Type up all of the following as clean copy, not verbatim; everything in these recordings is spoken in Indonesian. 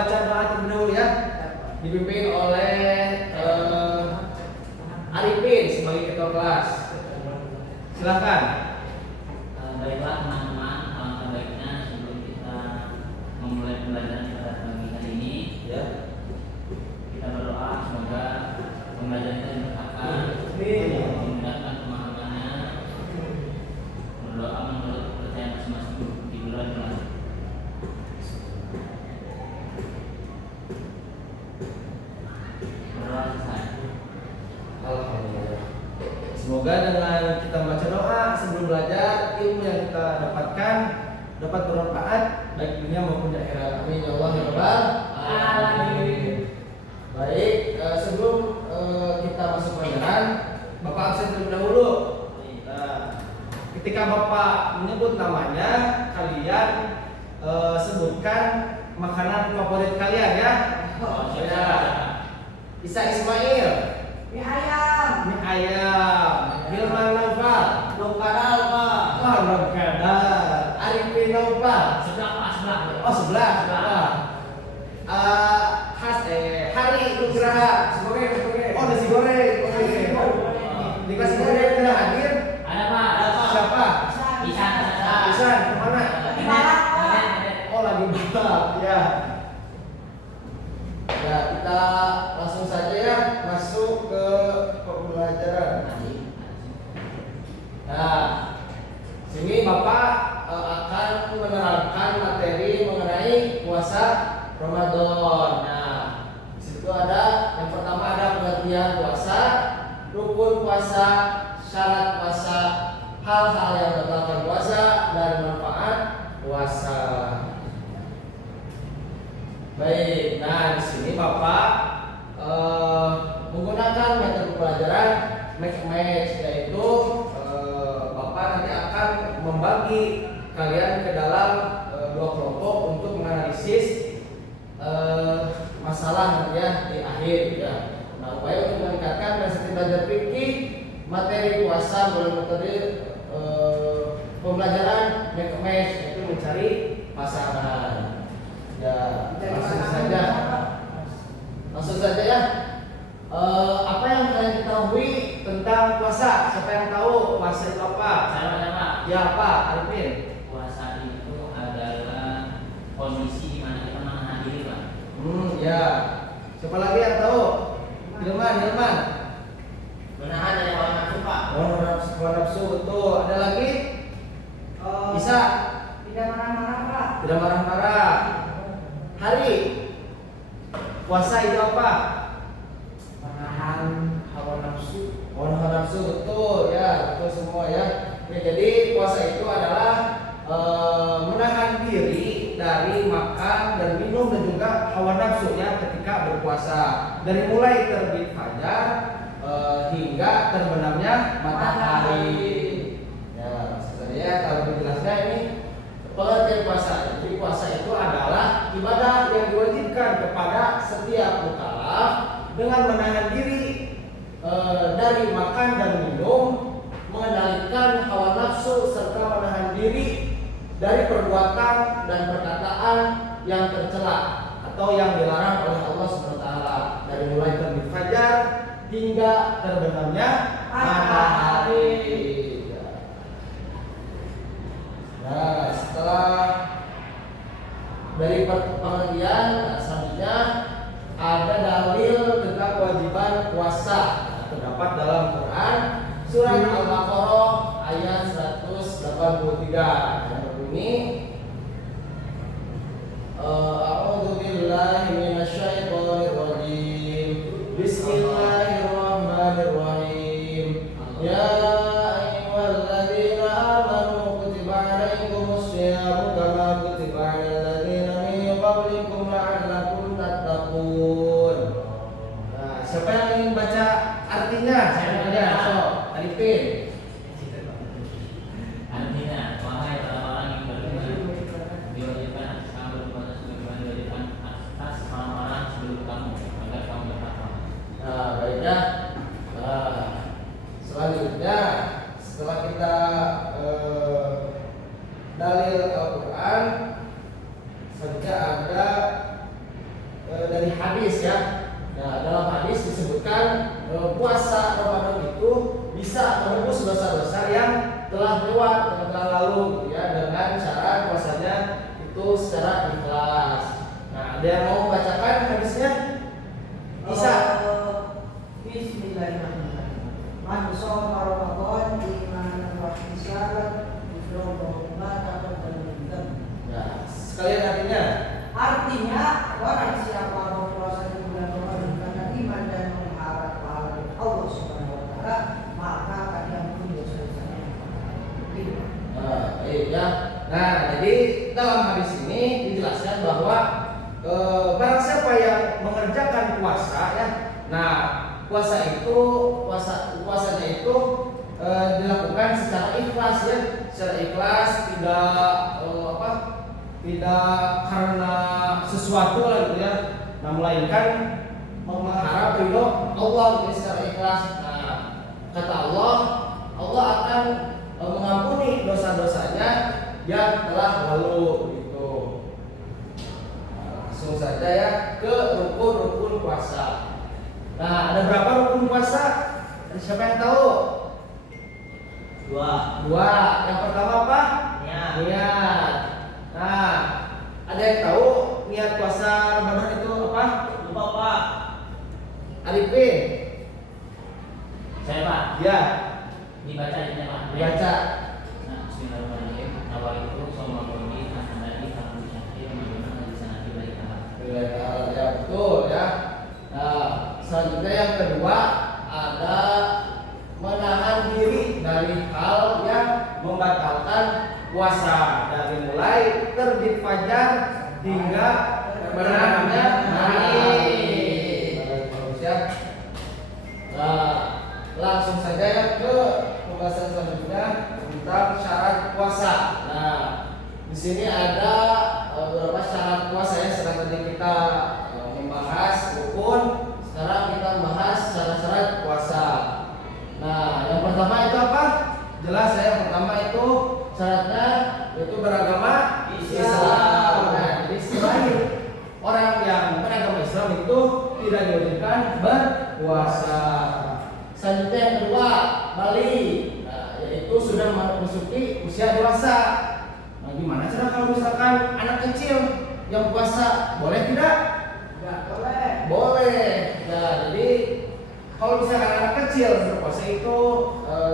baca doa terlebih dahulu ya. Dipimpin oleh Arifin sebagai ketua kelas. Silakan. Baiklah teman-teman, alangkah baiknya sebelum kita memulai pembelajaran pada pagi hari ini, Ya. kita berdoa semoga pembelajaran kita diberkahkan, memudahkan pemahamannya, berdoa menurut kepercayaan masing-masing di bulan kelas. Berdoa selesai. Alhamdulillah. Semoga dengan kita membaca doa sebelum belajar, ilmu yang kita dapatkan dapat bermanfaat baik dunia maupun di akhirat. Amin ya Allah ya Rabbal alamin. Baik, sebelum kita masuk pelajaran, Bapak absen terlebih dahulu. Ketika Bapak menyebut namanya, kalian sebutkan makanan favorit kalian ya. Ya. Isa Ismail, Mie ayam. mie ayam. Hilman Naufal, Lokadal, Pak. wah Rokadar. Arifin Naufal, Sebelah. oh sebelah. Hari Nugraha, oh nasi goreng. Oke. Di kelas goreng tidak hadir. Ada Pak. Siapa? Isan. Isan, kemana? Oh lagi balap ya. Ya kita langsung saja ya masuk ke pembelajaran. Nah, sini Bapak akan menerangkan materi mengenai puasa Ramadan. Nah, di situ ada yang pertama ada pengertian puasa, rukun puasa, syarat puasa, hal-hal yang membatalkan puasa dan manfaat puasa. Baik, nah di sini Bapak menggunakan metode pelajaran match, yaitu Bapak nanti akan membagi kalian ke dalam dua kelompok untuk menganalisis masalah nanti ya di akhir ya. Nah, upaya untuk meningkatkan prestasi belajar fikih materi puasa melalui metode pembelajaran match, yaitu mencari pasangan. Ya, langsung saja ya. Apa yang kalian ketahui tentang puasa? Siapa yang tahu puasa itu apa? Saya Ya apa, Arifin? puasa itu adalah kondisi di mana kita menahan diri, Pak. Ya. Siapa lagi yang tahu? Hilman. Menahan dari hawa nafsu, Pak. Hawa nafsu betul. Ada lagi? Bisa? Tidak marah-marah, Pak. Tidak marah-marah. Hari puasa itu apa? Menahan hawa nafsu. Hawa nafsu betul ya, betul semua ya. Jadi puasa itu adalah menahan diri dari makan dan minum dan juga hawa nafsu ya ketika berpuasa. Dari mulai terbit fajar hingga terbenamnya matahari. Ya, sebenarnya kalau lebih jelasnya ini pengertian puasa. Jadi puasa itu adalah ibadah yang diwajibkan kepada setiap mukallaf dengan menahan diri dari makan dan minum, mengendalikan hawa nafsu serta menahan diri dari perbuatan dan perkataan yang tercela atau yang dilarang oleh Allah SWT dari mulai terbit fajar hingga terbenamnya matahari. Nah, setelah dari pengertian, selanjutnya ada dalil tentang kewajiban puasa. Terdapat dalam Quran surat Al-Baqarah ayat 183 yang berbunyi A'udzu billahi minasyaitonir rajim. Bismillahirrahmanirrahim. Ya ayyuhalladzina amanu kutiba 'alaikumus syiyamu kama kutiba 'alal ladzina min qablikum la'allakum tattaqun. Nah, siapa yang ingin baca artinya? Saya aja. So, Arifin. Artinya, wahai para dari hadis ya. Nah, dalam hadis disebutkan puasa Ramadan itu bisa menebus dosa-dosa yang telah lewat, yang telah lalu gitu ya, dengan cara puasanya itu secara ikhlas. Nah, ada yang mau bacakan hadisnya? Bisa. Bismillahirrahmanirrahim. Man shoma Ramadan imanan wa ihtisaban ghufrana ma taqaddama min dhanbi. Ya, sekalian artinya. Artinya barang siapa berpuasa di bulan Ramadan karena iman dan mengharap pahala dari Allah Subhanahu wa taala, maka akan diampuni dosa-dosanya. Baik ya. Nah, jadi dalam hadis ini dijelaskan bahwa barang siapa yang mengerjakan puasa ya. Nah, puasanya itu dilakukan secara ikhlas ya, secara ikhlas, tidak karena sesuatu lah gitu ya. Nah, melainkan mengharap ridho Allah gitu, secara ikhlas. Nah, kata Allah akan mengampuni dosa-dosanya yang telah lalu gitu. Langsung saja ya ke rukun-rukun puasa. Nah, ada berapa rukun puasa? Siapa yang tahu? Dua. Yang pertama apa? Niat. Nah, ada yang tahu niat puasa Ramadan itu apa? Lupa Pak. Arifin. Saya Pak. Ya, Dibaca aja Pak. baca. Nah, Bismillahirrahmanirrahim. Awal itu sama bumi akan dari kamu syakir mengenai di sana di Ya, betul ya. Nah, selanjutnya yang kedua ada menahan diri dari hal yang membatalkan puasa, dari mulai terbit fajar hingga berangkatnya hari. Bagus ya. Nah, langsung saja ya ke pembahasan selanjutnya tentang syarat puasa. Nah, di sini ada beberapa syarat puasa ya. Setelah tadi kita membahas rukun, sekarang kita membahas syarat-syarat puasa. Nah, yang pertama itu apa? Jelas ya, yang pertama itu syaratnya yaitu beragama Islam. Nah, jadi selain orang yang beragama Islam itu tidak diwajibkan berpuasa. Selanjutnya yang kedua, balik. Nah, yaitu sudah memasuki usia dewasa. Nah, gimana cara kalau misalkan anak kecil yang puasa, boleh tidak? Tidak boleh. Boleh. Nah, jadi kalau misalkan anak kecil berpuasa itu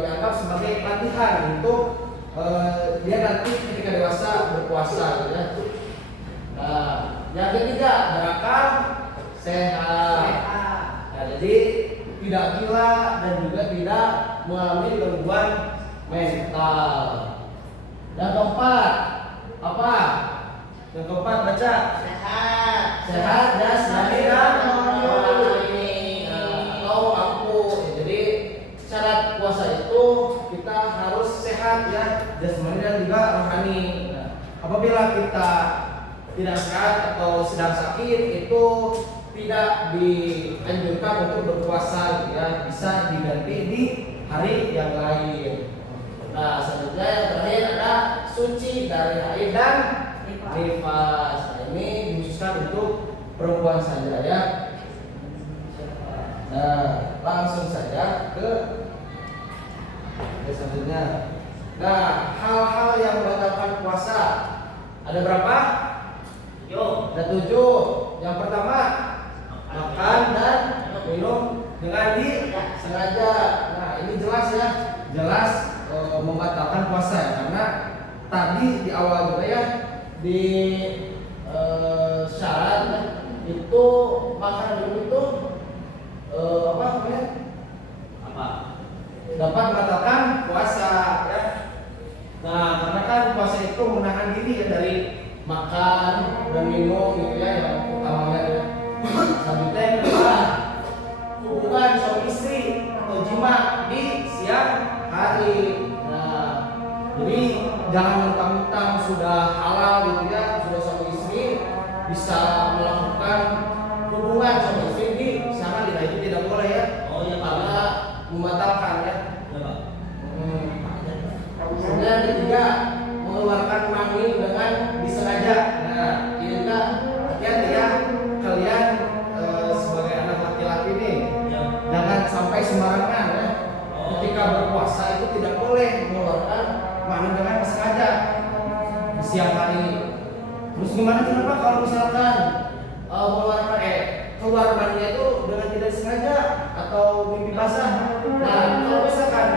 dianggap sebagai latihan untuk dia nanti ketika dewasa berpuasa gitu ya. Nah, yang ketiga berakal sehat. Nah, jadi tidak gila dan juga tidak mengalami gangguan mental. Yang keempat apa? Yang keempat baca. Sehat jasmani dan rohani. Atau aku. Jadi syarat puasa itu kita harus sehat ya, jasmani dan juga rohani. Nah, apabila kita tidak sehat atau sedang sakit itu tidak dianjurkan untuk berpuasa gitu ya, bisa diganti di hari yang lain. Nah, selanjutnya yang terakhir ada suci dari haid dan nifas. Nah, ini dikhususkan untuk perempuan saja ya. Nah, langsung saja ke selanjutnya. Nah, hal-hal yang membatalkan puasa ada berapa? Ada 7. Yang pertama, makan dan minum dengan disengaja. Nah, ini jelas ya, jelas membatalkan puasa ya, karena tadi di awal juga ya di syarat ya, itu makan dan minum itu apa namanya? Dapat membatalkan puasa ya. Nah, karena kan puasa itu menahan diri ya dari makan dan minum gitu ya, yang utamanya ya. Selanjutnya yang kedua, hubungan suami istri atau jima di siang hari. Nah, jadi jangan mentang-mentang sudah halal gitu ya, sudah suami istri bisa melakukan hubungan suami istri di siang hari. Nah, itu tidak boleh ya. Oh iya Pak. Karena membatalkan ya. Ya Pak. siang hari. Terus gimana kenapa kalau misalkan keluar maninya itu dengan tidak sengaja atau mimpi basah? Nah, kalau misalkan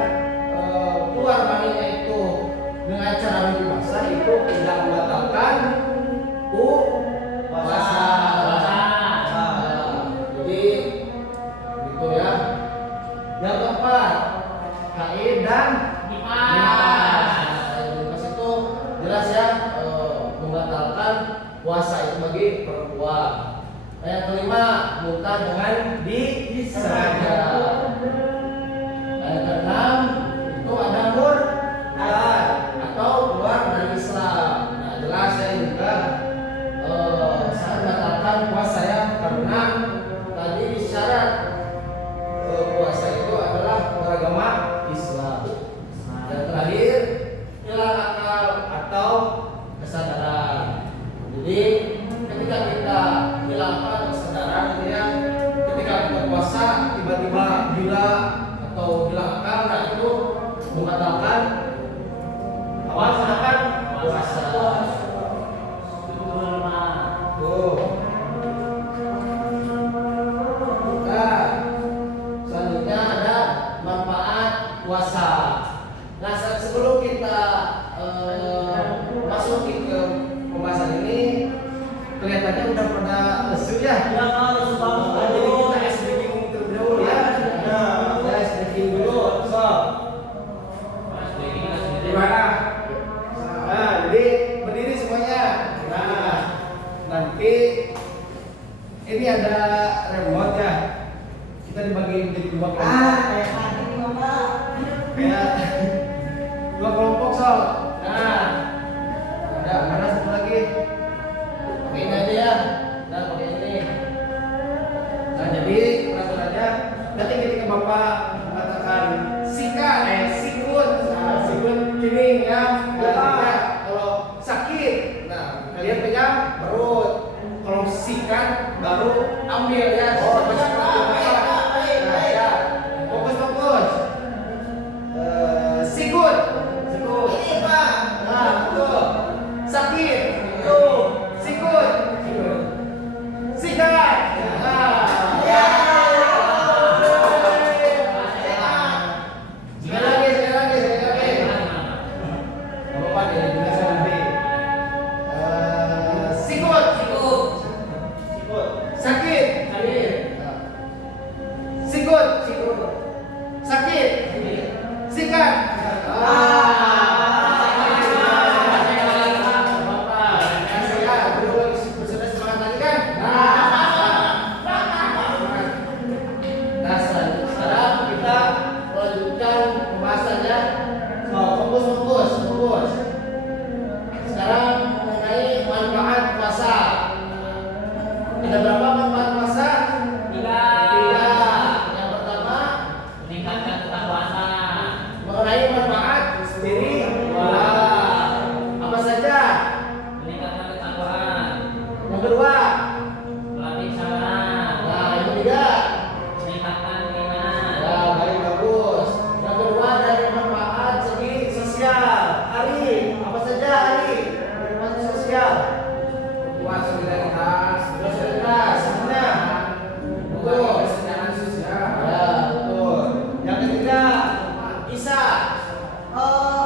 keluar maninya itu dengan cara mimpi basah itu tidak membatalkan puasa. Jadi gitu ya. Yang keempat, haid dan nifas. Nifas itu jelas ya membatalkan puasa itu bagi perempuan. Yang kelima, muntah dengan disengaja. Yang keenam, itu ada murtad atau keluar dari Islam. Nah, jelas ya juga sangat membatalkan puasa ya, karena tadi syarat puasa itu adalah beragama Islam. Yang terakhir, hilang akal atau kesadaran. Jadi ketika kita hilang akal atau kesadaran, gitu ya, ketika kita puasa tiba-tiba gila atau hilang akal, nah itu membatalkan puasa. Tuh. Nah, selanjutnya ada manfaat puasa. Nah, sebelum kita masuk ke pembahasan ini, kelihatannya udah pada lesu ya. Jadi kita ice breaking terlebih dahulu ya. Kita ice breaking dulu. So, gimana? Nah, jadi berdiri semuanya. Nah, nanti ini ada remote ya. Kita dibagi menjadi dua kelompok. Kayak dua kelompok soal. Nah, ada mana satu lagi? Pakai ini aja ya. Nah, pakai ini. Nah, jadi peraturannya nanti ketika Bapak mengatakan sikut. Nah, sikut gini ya. Nah, kalau sakit, nah kalian pegang perut. Kalau sikat baru ambil ya. Fokus. Sikut. Ini Pak. Nah, betul. Sakit. Tuh. Sikut. Sikat. Nah. Sekali lagi. Bapak dijelasin nanti. Sikut. Sakit. Sikut. Sakit. Sikat. Fokus. Sekarang mengenai manfaat puasa. Ada berapa manfaat puasa? 3. Yang pertama, meningkatkan ketakwaan. mengenai manfaat spiritual. Apa saja? Meningkatkan ketakwaan. Yang kedua, Melatih sabaran. nah yang ketiga, Meningkatkan keimanan. ya baik bagus. Yang kedua dari manfaat segi sosial. Hari, apa saja hari? Manfaat sosial. Solidaritas, sebenarnya. Betul. Ya, betul. Yang ketiga, Isa.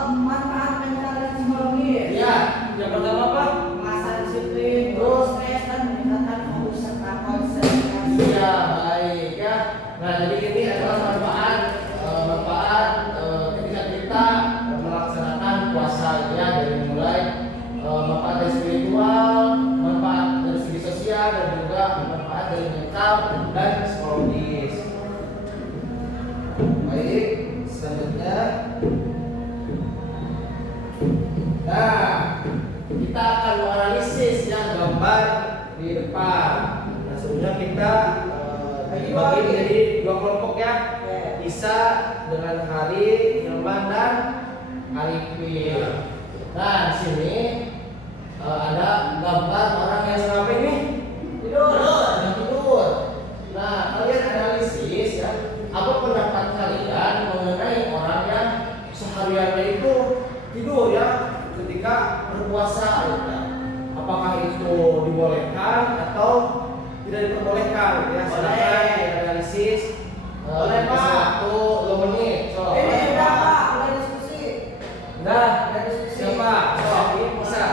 Manfaat mental dan psikologis. Ya, yang pertama apa? Masa disiplin, terus stres dan meningkatkan fokus serta konsentrasi. Iya, baik ya. Nah, jadi ini adalah manfaat ketika kita melaksanakan puasa ya, dari mulai manfaat dari spiritual, manfaat dari segi sosial, dan juga manfaat dari mental dan psikologis. Baik, selanjutnya. Nah, kita akan menganalisis yang gambar di depan. Nah, sebelumnya kita dibagi menjadi dua kelompok ya. Isa dengan hari Hilman dan Arifin. Nah, di sini ada gambar orang yang sedang apa ini? Tidur. Nah, kalian analisis ya, apa pendapat kalian mengenai orang yang sehariannya itu tidur ya ketika berpuasa Kang ya. Silakan dianalisis. Boleh, Pak. Waktu 2 menit. So. Ini udah Pak, udah diskusi. Udah. Udah diskusi. Siapa? So, bisa.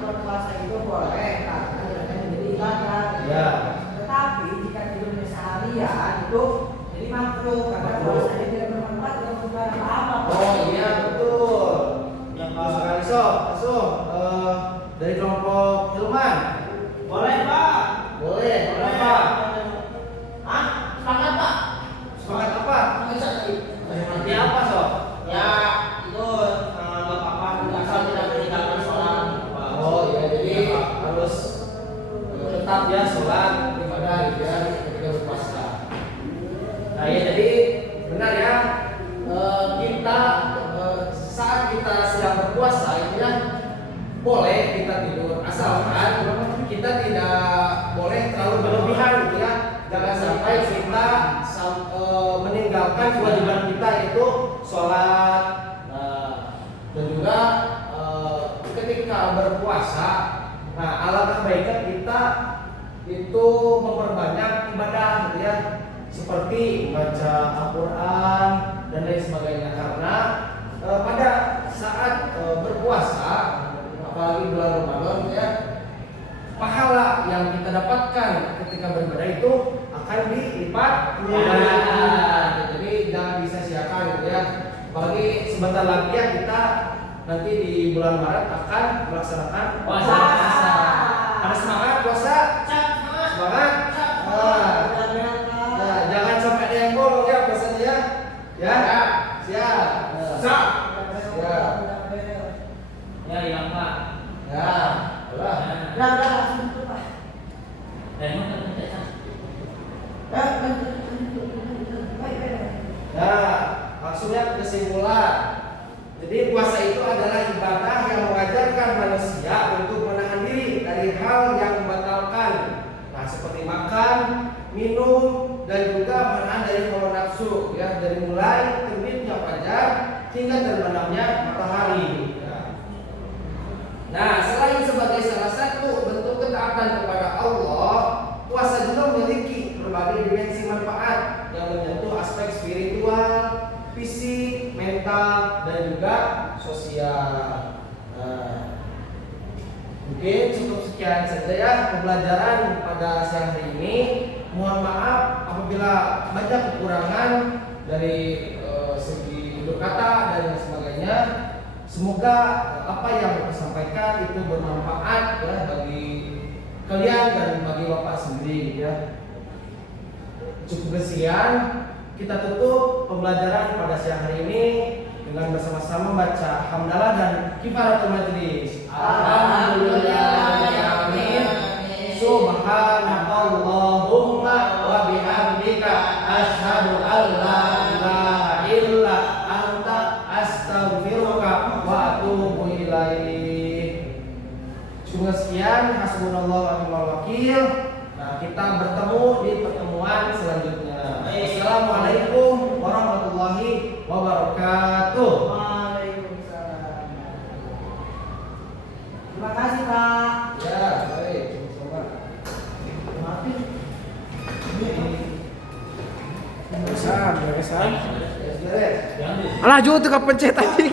Berpuasa itu boleh karena tidak menjadi ibadah. Ya. Tetapi jika tidurnya seharian itu jadi makruh karena Makruh. puasanya tidak bermanfaat dan bukan apa-apa. Oh iya betul. Yang Pak sekali so, langsung dari kelompok Hilman. Boleh, Pak. Boleh. Kenapa? Hah? Semangat, Pak. Semangat apa? Seperti apa so? Ya, itu nggak apa-apa asal tidak meninggalkan sholat. Pak. Oh iya jadi harus tetap ya sholat ibadah gitu ya ketika berpuasa. Nah ya jadi benar ya kita saat kita sedang berpuasa itu ya boleh kita tidur asalkan kita tidak boleh terlalu berlebihan gitu ya. Jangan sampai kita meninggalkan kewajiban kita itu sholat. Dan juga ketika berpuasa, nah alangkah baiknya kita itu memperbanyak ibadah gitu ya, seperti baca Al-Quran dan lain sebagainya karena pada saat berpuasa apalagi bulan Ramadan ya pahala yang kita dapatkan ketika beribadah itu akan dilipat ganda. Jadi jangan disia-siakan gitu ya. Apalagi sebentar lagi ya kita nanti di bulan Maret akan melaksanakan Puasa. Ada semangat puasa? Semangat? Nah, jangan sampai ada yang bolong ya puasanya ya. Ya. Siap. Siap. Siap. Ya, yang Pak. Ya. Udah. Udah langsung tutup Pak. Dan mau kerja. Nah, maksudnya kesimpulan. Jadi puasa itu adalah ibadah yang mengajarkan manusia untuk menahan diri dari hal yang membatalkan. Nah, seperti makan, minum, dan juga menahan dari hawa nafsu, ya, dari mulai terbitnya fajar hingga terbenamnya matahari. Ya. Nah, selain sebagai salah satu bentuk ketaatan kepada Allah, puasa juga memiliki berbagai dimensi manfaat yang menyentuh aspek spiritual, fisik, mental, dan juga sosial. Nah, mungkin cukup sekian saja ya pembelajaran pada siang hari ini. Mohon maaf apabila banyak kekurangan dari segi tutur kata dan lain sebagainya. Semoga apa yang saya sampaikan itu bermanfaat ya bagi kalian dan bagi Bapak sendiri ya. Cukup sekian, kita tutup pembelajaran pada siang hari ini dengan bersama-sama membaca hamdalah dan kifaratul majlis. Alhamdulillahirobbilalamin. Subhanallahumma wa bihamdika asyhadu an la ilaha illa anta astaghfiruka wa atubu ilaik. Cukup sekian, hasbunallahu wa ni'mal wakil. Nah, kita bertemu di pertemuan selanjutnya. Assalamualaikum warahmatullahi wabarakatuh. Waalaikumsalam. Terima kasih Pak. Ya, baik. Sama. Maafin. Beresan. Jangan. Alah, jauh tuh kepencet tadi.